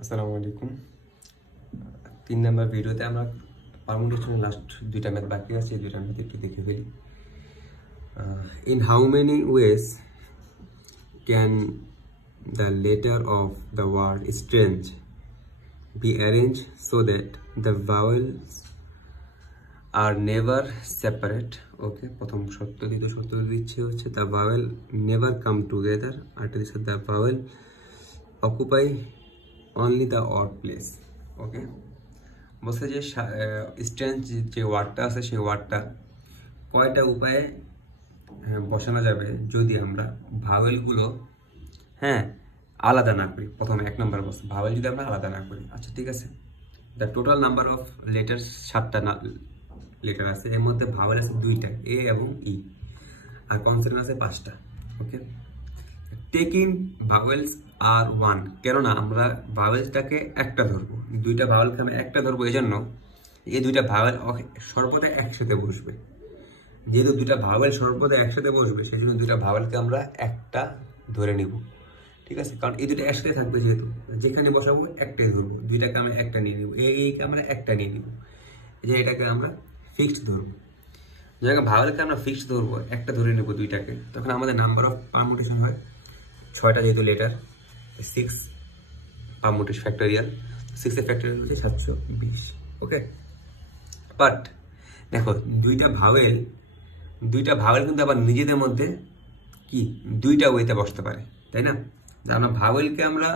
আসসালামু আলাইকুম। 3 নাম্বার ভিডিওতে আমরা পারমুটেশনের লাস্ট দুইটা ম্যাথ বাকি আছে, এই দুইটা ম্যাথ একটু দেখে ফেলি। In how many ways can the letter of the word strange be arranged so that the vowels are never separate? Okay, প্রথম শর্ত দ্বিতীয় শর্ত দিচ্ছে হচ্ছে the vowel never come together, আর দিচ্ছে the vowel occupy only the odd place. ওকে, বলছে যে strange যে ওয়ার্ডটা আছে সেই ওয়ার্ডটা কয়টা উপায়ে বসানো যাবে যদি আমরা ভাওয়েলগুলো আলাদা না করি। প্রথমে 1 নম্বর বলছে ভাওয়েল যদি আমরা আলাদা না করি। আচ্ছা ঠিক আছে, the total number of letter 7টা লেটার আছে, এর মধ্যে ভাওয়েল আছে 2টা, এ এবং ই, আর কনসোনেন্ট আছে 5টা। ওকে, টেকিং ভাওয়েলস আর 1, কেননা আমরা ভাওয়েলসটাকে একটা ধরবো, 2টা ভাওয়েলকে আমি একটা ধরবো, এই জন্য এই 2টা ভাওয়েল সর্বদা একসাথে বসবে। যেহেতু 2টা ভাওয়েল সর্বদা একসাথে বসবে, সেই জন্য 2টা ভাওয়েলকে আমরা একটা ধরে নিব। ঠিক আছে, কারণ এই 2টা একসাথে থাকবে, যেহেতু যেখানে বসাবো একটাই ধরবো, 2টাকে আমরা একটা নিয়ে নিব, এইকে আমরা একটা নিয়ে নিব, যে এটাকে আমরা ফিক্সড ধরবো। যখন ভাওয়েলকে আমরা ফিক্সড ধরবো, একটা ধরে নেব 2টাকে, তখন আমাদের নাম্বার অফ পারমুটেশন হয় 6টা, যেহেতু লেটার 6 পারমুটেশন ফ্যাক্টোরিয়াল, 6 এর ফ্যাক্টোরিয়াল হচ্ছে 720। ওকে, বাট দেখো 2টা ভাওয়েল কিন্তু আবার নিজেদের মধ্যে কি 2টা ওয়েতে বসতে পারে, তাই না? আমরা ভাওয়েলকে আমরা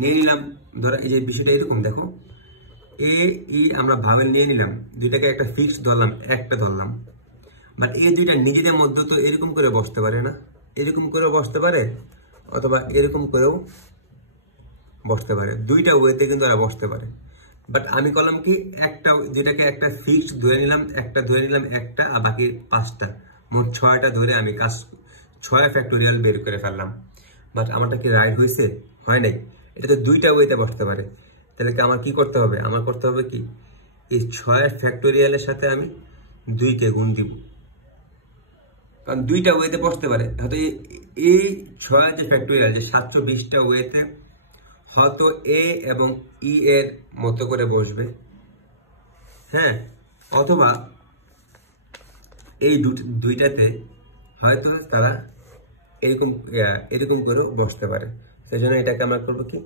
নিয়ে নিলাম, ধরো এই যে বিষয়টা এরকম, দেখো এ ই আমরা ভাওয়েল নিয়ে নিলাম, 2টাকে একটা ফিক্সড ধরলাম, একটা ধরলাম, বাট এই 2টা নিজেদের মধ্যে তো এরকম করে বসতে পারে না, এরকম করেও বসতে পারে অথবা এরকম করেও বসতে পারে, 2টা ওয়েতে কিন্তু ওরা বসতে পারে। বাট আমি করলাম কি, একটা 2টাকে একটা ফিক্সড ধরে নিলাম, একটা ধরে নিলাম, একটা, আর বাকি 5টা, মোট 6টা ধরে আমি 6 ফ্যাক্টোরিয়াল বের করে ফেললাম। বাট আমারটা কি রাইট হয়েছে? হয় নাই, এটা তো 2টা ওয়েতে বসতে পারে। তাহলে কি আমার কি করতে হবে? আমার করতে হবে কি, এই 6 ফ্যাক্টোরিয়ালের সাথে আমি 2কে গুণ দিব, কারণ 2টা ওয়েতে বসতে পারে। হয়তো এই 6 যে ফ্যাক্টোরিয়াল, যে 720টা ওয়েতে হয়তো এ এবং ই এর মতো করে বসবে, অথবা এই 2টাতে হয়তো তারা এরকম করেও বসতে পারে। সেই জন্য এটাকে আমরা করবো কি,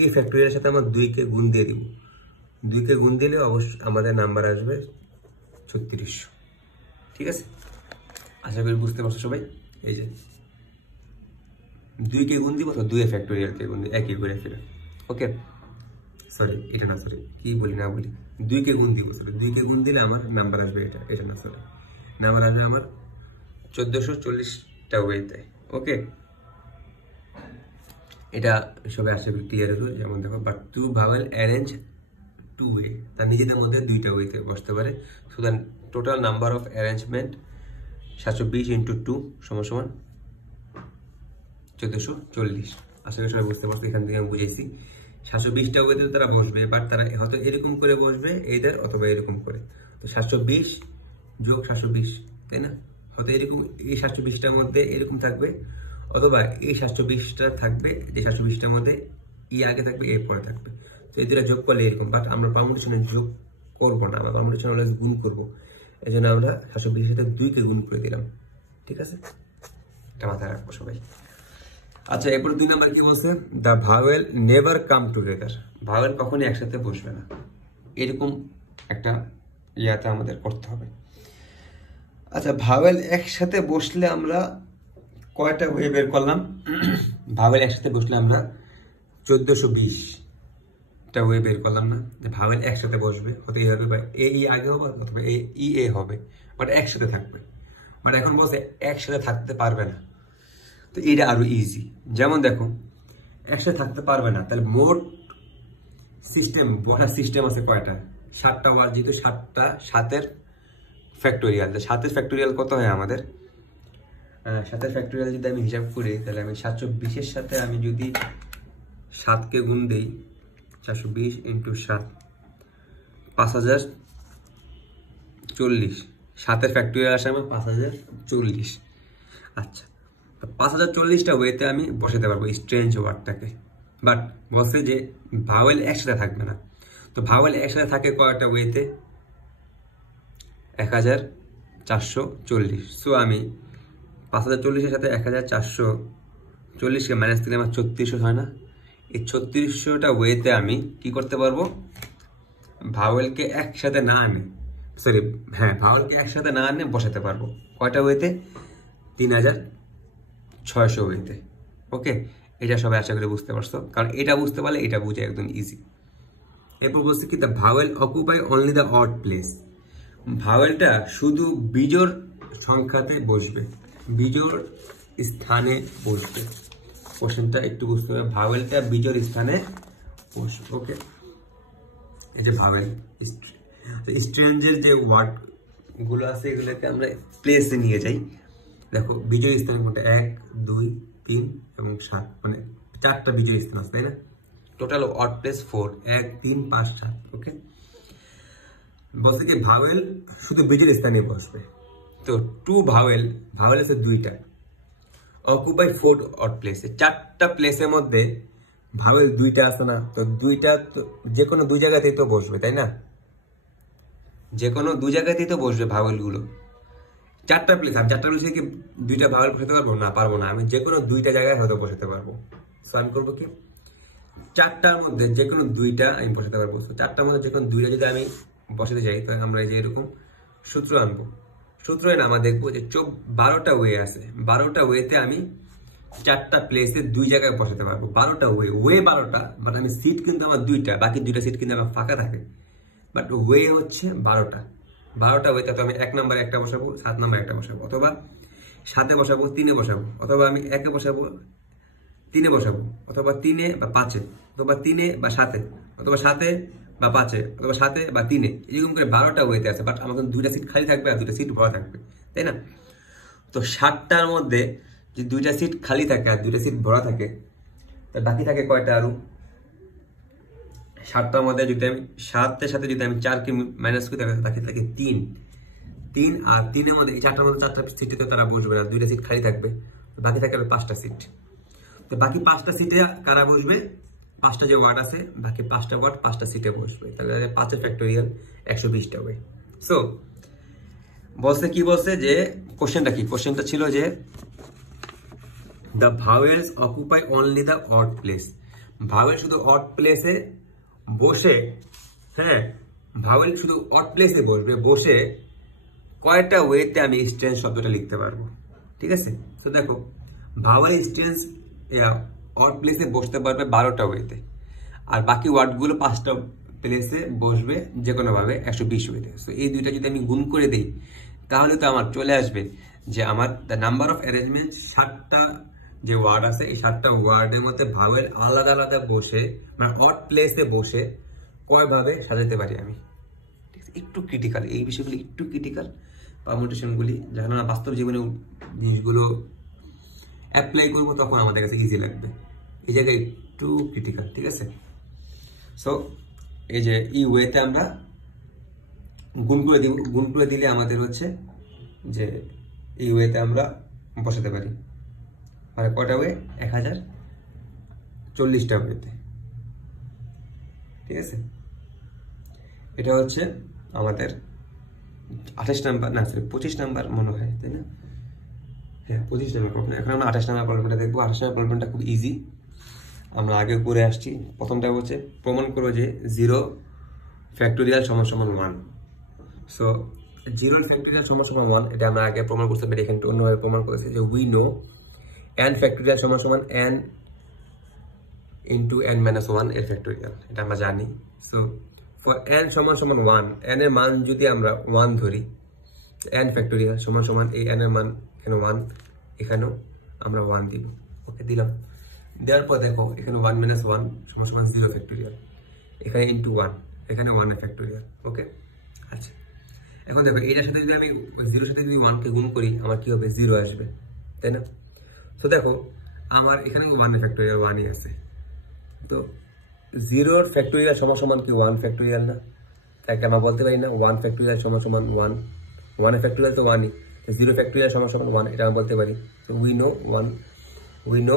এই ফ্যাক্টোরিয়ালের সাথে আমরা 2কে গুণ দিয়ে দিব, 2কে গুণ দিলে অবশ্যই আমাদের নাম্বার আসবে 3600। ঠিক আছে, আশা করি বুঝতে পারছো সবাই। এই যে 2কে গুণ দিব, তো 2 ফ্যাক্টোরিয়ালকে গুণ দিব, একই করে ফেলে। ওকে, সরি এটা না, সরি কি বলি না বলি, 2কে গুণ দিব, সরি 2কে গুণ দিলে আমার নাম্বার আসবে এটা না, সরি নাম্বার আসবে আমার 1440টা ওয়েতে। ওকে, এটা সবাই আশা করি ক্লিয়ার হলো। যেমন দেখো, বাট 2 ভাওয়েল অ্যারেঞ্জ 2 ওয়ে, তার নিজেদের মধ্যে 2টা ওয়েতে বসতে পারে। So the total number of arrangement 720 × 2 = 1440। আশা করি সবাই বুঝতে পারছো, এখান থেকে আমি বুঝেছি 720টা ওয়েতে তারা বসবে, বাট তারা হয়তো এরকম করে বসবে এইদের, অথবা এরকম করে। তো 720 যোগ 720, তাই না? হয়তো এরকম এই 720টার মধ্যে এরকম থাকবে, অথবা এই 720টা থাকবে, যে 720টার মধ্যে ই আগে থাকবে, এ পরে থাকবে। তো এই 2টা যোগ করলে এরকম, বাট আমরা পারমুটেশনে যোগ করবো না, আমরা পারমুটেশন অলওয়েজ গুণ করবো। এই জন্য আমরা 720 সাথে 2কে গুণ করে দিলাম। ঠিক আছে, এটা মাথায় রাখবো সবাই। আচ্ছা, এরপর 2 নাম্বার কি বলছে, the vowel never come together, vowel কখনই একসাথে বসবে না, এরকম একটা ইয়াতে আমাদের করতে হবে। আচ্ছা, ভাওয়েল একসাথে বসলে আমরা কয়টা ওয়ে বের করলাম? ভাওয়েল একসাথে বসলে আমরা 1420টা ওয়ে বের করলাম না, যে ভাওয়েল একসাথে বসবে, হতে হবে বা এ ই আগে হবে, অথবা এ ই এ হবে, বাট একসাথে থাকবে। বাট এখন বলছে একসাথে থাকতে পারবে না, তো এটা আরো ইজি। যেমন দেখো, একসাথে থাকতে পারবে না, তাহলে মোট সিস্টেম, বসার সিস্টেম আছে কয়টা? 7টা ওয়ার্ড, যেহেতু 7টা, 7এর ফ্যাক্টোরিয়াল, 7এর ফ্যাক্টোরিয়াল কত হয় আমাদের? 7এর ফ্যাক্টোরিয়াল যদি আমি হিসাব করি, তাহলে আমি 720-এর সাথে আমি যদি 7কে গুণ দিই, 420 × 7 5040, 7এর ফ্যাক্টোরিয়াল আসে আমার 5040। আচ্ছা, 5040টা ওয়েতে আমি বসাতে পারবো স্ট্রেঞ্জ ওয়ার্ডটাকে। বাট বলছে যে ভাওয়েল একসাথে থাকবে না। তো ভাওয়েল একসাথে থাকে কয়টা ওয়েতে? 1440। সো আমি 5040-এর সাথে 1440-কে মাইনাস দিলে আমার 3600 হয় না? এই 3600টা ওয়েতে আমি কি করতে পারবো? ভাওয়েলকে একসাথে না আনে, সরি হ্যাঁ, ভাওয়েলকে একসাথে না আনে বসাতে পারবো। কয়টা ওয়েতে? 3600 ওয়েতে। ওকে, এটা সবাই আশা করে বুঝতে পারছো, কারণ এটা বুঝতে পারলে এটা বুঝে একদম ইজি। এরপর বলছে কি, the vowel occupy only the odd place. ভাওয়েলটা শুধু বিজোড় সংখ্যাতে বসবে, বিজোড় স্থানে বসবে। কোশ্চেনটা একটু বুঝতে হবে, ভাওয়েলটা বিজোড় স্থানে বসবে। ওকে, এই যে ভাওয়েল স্ট্রেঞ্জের যে ওয়ার্ড গুলো আছে এগুলোকে আমরা প্লেসে নিয়ে যাই। দেখো বিজোড় স্থানে কোনটা? 1, 2, 3 এবং 7, মানে 4টা বিজোড় স্থান আছে, তাই না? Total odd place 4, 1, 3, 5, 7। ওকে, বলছে কি ভাওয়েল শুধু বিজোড় স্থানে বসবে। তো টু ভাওয়েল আছে 2টা, অকুপাই 4 অড প্লেস। 4টা প্লেসের মধ্যে ভাওয়েল 2টা আছে না? তো 2টা যে কোনো 2 জায়গাতেই তো বসবে, তাই না? যে কোনো 2 জায়গাতেই তো বসবে ভাওয়েল গুলো। 4টা প্লেস, আর 4টা প্লেসে কি 2টা ভাওয়েল বসাতে পারবো? না, পারবো না। আমি যে কোনো 2টা জায়গায় হয়তো বসাতে পারবো। সো আমি করবো কি, 4টার মধ্যে যে কোনো 2টা আমি বসাতে পারবো। তো 4টার মধ্যে যে কোনো 2টা যদি আমি বসাতে যাই, তাহলে আমরা এই যে এরকম সূত্র আনবো। সূত্র এনে আমরা দেখবো যে 12টা ওয়ে আছে, 12টা ওয়েতে আমি 4টা প্লেসে 2 জায়গায় বসাতে পারবো। 12টা ওয়ে 12টা, বাট আমি সিট কিন্তু আমার 2টা, বাকি 2টা সিট কিন্তু আমার ফাঁকা থাকে। বাট ওয়ে হচ্ছে 12টা। 12টা ওয়েতে তো আমি 1 নম্বরে একটা বসাবো, 7 নম্বরে একটা বসাবো, অথবা 7-এ বসাবো, 3-এ বসাবো, অথবা আমি 1-এ বসাবো, 3-এ বসাবো, অথবা 3-এ বা 5-এ, অথবা 3-এ বা 7-এ, অথবা 7-এ বা 5-এ, অথবা 7-এ বা 3-এ। এরকম করে 12টা ওয়েতে আছে, বাট আমাদের 2টা সিট খালি থাকবে আর 2টা সিট ভরা থাকবে, তাই না? তো 7টার মধ্যে যে 2টা সিট খালি থাকে আর 2টা সিট ভরা থাকে, তো বাকি থাকে কয়টা? আরো 7টার মধ্যে যদি আমি 7-এর সাথে যদি আমি 4কে মাইনাস করি, তাহলে বাকি থাকে 3। আর 3-এর মধ্যে এই 4টার মধ্যে 4টা সিটে তো তারা বসবে না, 2টা সিট খালি থাকবে, বাকি থাকে 5টা সিট। তো বাকি 5টা সিটে কারা বসবে? 5টা যে ওয়ার্ড আছে, বাকি 5টা ওয়ার্ড 5টা সিটে বসবে। তাহলে 5-এর ফ্যাক্টোরিয়াল 120টা হবে। সো বলছে কি, বলছে যে কোশ্চেনটা কি? কোশ্চেনটা ছিল যে the vowels occupy only the odd place. Vowel শুধু অড প্লেসে বসে, হ্যাঁ, ভাওয়েল শুধু অড প্লেসে বসবে, বসে কয়টা ওয়েতে আমি স্ট্রেঞ্জ শব্দটা লিখতে পারবো। ঠিক আছে, তো দেখো ভাওয়েল স্ট্রেঞ্জ অড প্লেসে বসতে পারবে 12টা ওয়েতে, আর বাকি ওয়ার্ডগুলো 5টা প্লেসে বসবে যে কোনোভাবে 120 ওয়েতে। সো এই দুইটা যদি আমি গুণ করে দিই, তাহলে তো আমার চলে আসবে যে আমার দ্য নাম্বার অফ অ্যারেঞ্জমেন্ট, 7টা যে ওয়ার্ড আছে এই 7টা ওয়ার্ডের মধ্যে ভাওয়েল আলাদা আলাদা বসে, মানে অড প্লেসে বসে কয়ভাবে সাজাতে পারি আমি। ঠিক আছে, একটু ক্রিটিক্যাল এই বিষয়গুলি, একটু ক্রিটিক্যাল পারমুটেশনগুলি। যখন আমরা বাস্তব জীবনে জিনিসগুলো অ্যাপ্লাই করবো তখন আমাদের কাছে ইজি লাগবে, এই জায়গায় একটু ক্রিটিক্যাল। ঠিক আছে, সো এই যে এই ওয়েতে আমরা গুণ করে দিব, গুণ করে দিলে আমাদের হচ্ছে যে এই ওয়েতে আমরা বসাতে পারি, মানে কয়টা ওয়ে? 1040টা ওয়েতে। ঠিক আছে, এটা হচ্ছে আমাদের 28 নাম্বার, না সরি 25 নাম্বার মনে হয়, তাই না? হ্যাঁ 25 নাম্বার প্রবলেম। এখন আমরা 28 নাম্বার প্রবলেমটা দেখবো। 28 নাম্বার প্রবলেমটা খুব ইজি, আমরা আগে করে আসছি। প্রথমটা হচ্ছে প্রমাণ করো যে 0 ফ্যাক্টোরিয়াল সমান সমান 1। সো 0 ফ্যাক্টোরিয়াল সমান সমান 1, এটা আমরা আগে প্রমাণ করতে পারি। এখানে অন্যভাবে প্রমাণ করেছে যে উই নো n ফ্যাক্টোরিয়াল সমান সমান n ইন্টু n মাইনাস 1 এর ফ্যাক্টোরিয়াল, এটা আমরা জানি। সো ফর n সমান সমান 1, n এর মান যদি আমরা 1 ধরি, n ফ্যাক্টোরিয়াল সমান সমান এই n এর মান এখানে 1, এখানেও আমরা 1 দিব। ওকে, দিলাম। দেওয়ার পর দেখো এখানে 1 মাইনাস 1 সমান সমান 0 ফ্যাক্টোরিয়াল, এখানে ইন্টু 1, এখানে 1 এর ফ্যাক্টোরিয়াল। ওকে, আচ্ছা এখন দেখো এটার সাথে যদি আমি 0 সাথে যদি 1 কে গুণ করি, আমার কি হবে? 0 আসবে, তাই না? তো দেখো আমার এখানে 1 এর ফ্যাক্টোরিয়াল 1ই আছে। তো 0 ফ্যাক্টোরিয়াল সমান সমান কি 1 ফ্যাক্টোরিয়াল না? তাকে আমরা বলতে পারি না 1 ফ্যাক্টোরিয়াল সমান সমান 1, 1 এর ফ্যাক্টোরিয়াল তো 1ই, 0 ফ্যাক্টোরিয়াল সমান সমান 1, এটা আমরা বলতে পারি। তো উই নো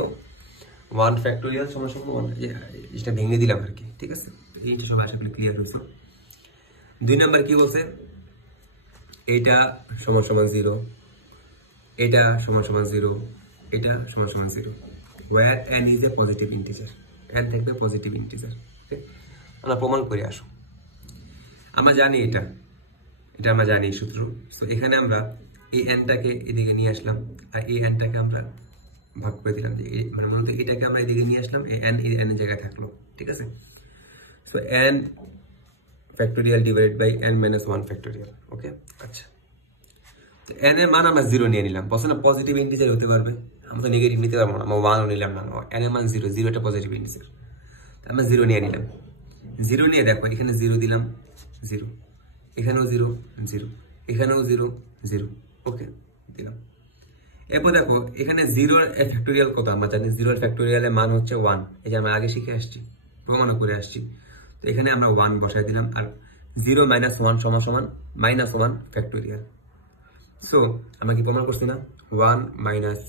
1 ফ্যাক্টোরিয়াল সমান সমান 1, এটা ভেঙে দিলাম আর কি, ঠিক আছে? এইটা সব আশা করি ক্লিয়ার হয়েছে। 2 নাম্বার কি বলছে, এটা সমান সমান 0, এটা সমান সমান 0, এটা সমান সমান 0, where n is a positive integer, n থাকবে পজিটিভ ইন্টিজার। আমরা প্রমাণ করে আসো। আমরা জানি এটা আমরা জানি সূত্র। সো এখানে আমরা এই nটাকে এদিকে নিয়ে আসলাম, আর এই nটাকে আমরা ভাগ করে দিলাম, যে মানে মূলত এটাকে আমরা এদিকে নিয়ে আসলাম, এই n এর জায়গায় থাকলো, ঠিক আছে? So n factorial divided by n minus 1 factorial. Okay, আচ্ছা, তো n এর মান আমরা 0 নিয়ে নিলাম। বলছে না পজিটিভ ইন্টিজার হতে পারবে, আমরা তো নেগেটিভ নিতে পারবো না, আমরা 1ও নিলাম না, n এর মান 0, 0 একটা পজিটিভ ইন্টিজার, আমরা 0 নিয়ে নিলাম। 0 নিয়ে দেখো এখানে 0 দিলাম, 0, এখানেও 0, 0, এখানেও 0, 0, ওকে দিলাম। এরপর দেখো এখানে 0 এর ফ্যাক্টোরিয়াল কত আমরা জানি, 0 এর ফ্যাক্টোরিয়ালের মান হচ্ছে 1, এই যে আমরা আগে শিখে আসছি, প্রমাণও করে আসছি। তো এখানে আমরা 1 বসাই দিলাম, আর 0 মাইনাস 1 সমান সমান মাইনাস 1 ফ্যাক্টোরিয়াল। সো আমরা কি প্রমাণ করছি না, 1 minus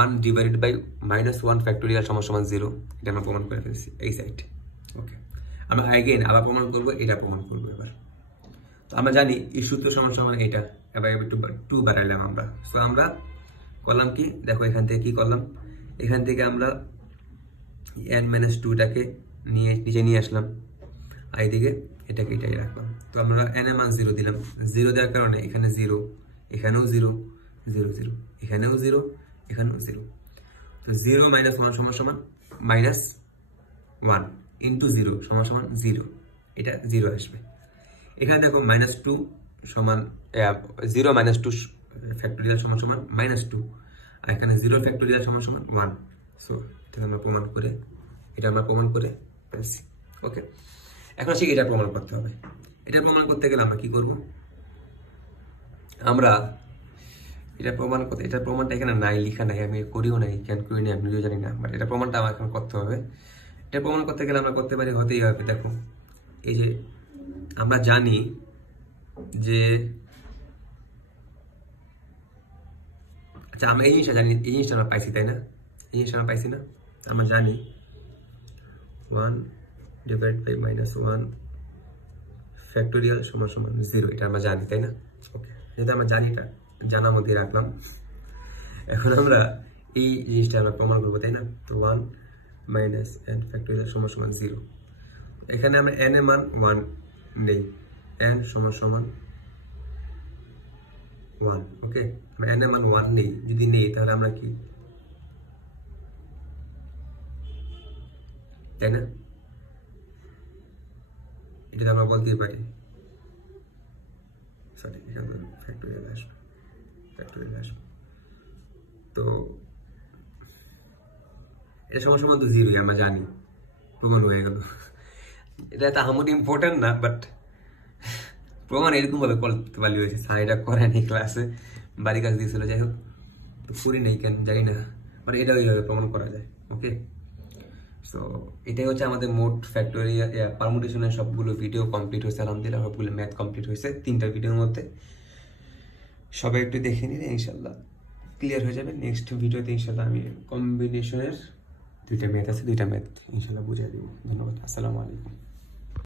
1 divided by minus 1 factorial সমান সমান 0, এটা আমরা প্রমাণ করে ফেলছি এই সাইড। ওকে, আমরা আবার প্রমাণ করবো, এটা প্রমাণ করবো এবার। তো আমরা জানি এই সূত্র সমান সমান এটা, এবার একটু 2 বাড়াইলাম আমরা। সো আমরা করলাম কি, দেখো এখান থেকে কি করলাম, এখান থেকে আমরা n মাইনাস 2টাকে নিচে নিয়ে আসলাম, আর এইদিকে এটাকে এটাই রাখলাম। তো আমরা n এর মান 0 দিলাম, 0 দেওয়ার কারণে এখানে 0, এখানেও 0, 0, 0, এখানেও 0, এখানেও 0। তো 0 মাইনাস 1 সমান সমান মাইনাস 1 ইন্টু 0 সমান সমান 0, এটা 0 আসবে। এখানে দেখো মাইনাস 2 সমান 0 মাইনাস 2 ফ্যাক্টোরিয়াল সমান সমান মাইনাস 2, আর এখানে 0 ফ্যাক্টোরিয়াল সমান সমান 1। সো এটা আমরা প্রমাণ করে পেয়েছি। ওকে, এখন আসি এটা প্রমাণ করতে হবে। এটা প্রমাণ করতে গেলে আমরা কি করব, আমরা এটা প্রমাণটা এখানে নাই, লেখা নাই, আমি করিও নাই, কেন করি না আপনিও জানি না, বাট এটা প্রমাণটা আমার এখন করতে হবে। এটা প্রমাণ করতে গেলে আমরা করতে পারি, হতেই হবে। দেখো এই যে আমরা জানি যে, আচ্ছা আমরা এই জিনিসটা জানি, এই জিনিসটা আমরা পাইছি, তাই না? এই জিনিসটা আমরা পাইছি না, আমরা জানি 1 ডিভাইড বাই মাইনাস 1 ফ্যাক্টোরিয়াল সমান সমান 0, এটা আমরা জানি, তাই না? ওকে, যেটা আমরা জানি, এটা জানার মধ্যে রাখলাম। এখন আমরা এই জিনিসটা আমরা প্রমাণ করবো, তাই না? তো 1 মাইনাস n ফ্যাক্টোরিয়াল সমান সমান 0, এখানে আমরা n এর মান 1 নেই, n সমান সমান 1। ওকে, আমরা n এর মান 1 নেই, যদি নেই তাহলে আমরা কি, তাই না? এটা আমরা বলতেই পারি, সরি এখানে ফ্যাক্টোরিয়াল আসবে। তো এটা সমান সমান তো 0, আমরা জানি, প্রমাণ হয়ে গেল। এটা তো আমার ইম্পর্টেন্ট না, বাট প্রমাণ এরকম ভাবে করতে পারলে হয়েছে। স্যার এটা করেনি ক্লাসে, বাড়ি কাজ দিয়েছিল, যাই হোক তো করি নাই, কেন জানি না, মানে এটা ওইভাবে প্রমাণ করা যায়। ওকে, সো এটাই হচ্ছে আমাদের মোট ফ্যাক্টোরিয়াল পারমুটেশনের সবগুলো ভিডিও কমপ্লিট হয়েছে, আলহামদুলিল্লাহ সবগুলো ম্যাথ কমপ্লিট হয়েছে 3টা ভিডিওর মধ্যে। সবাই একটু দেখে নিলে ইনশাল্লাহ ক্লিয়ার হয়ে যাবে। নেক্সট ভিডিওতে ইনশাল্লাহ আমি কম্বিনেশনের 2টা ম্যাথ আছে, 2টা ম্যাথ ইনশাল্লাহ বুঝিয়ে দেবো। ধন্যবাদ, আসসালামু আলাইকুম।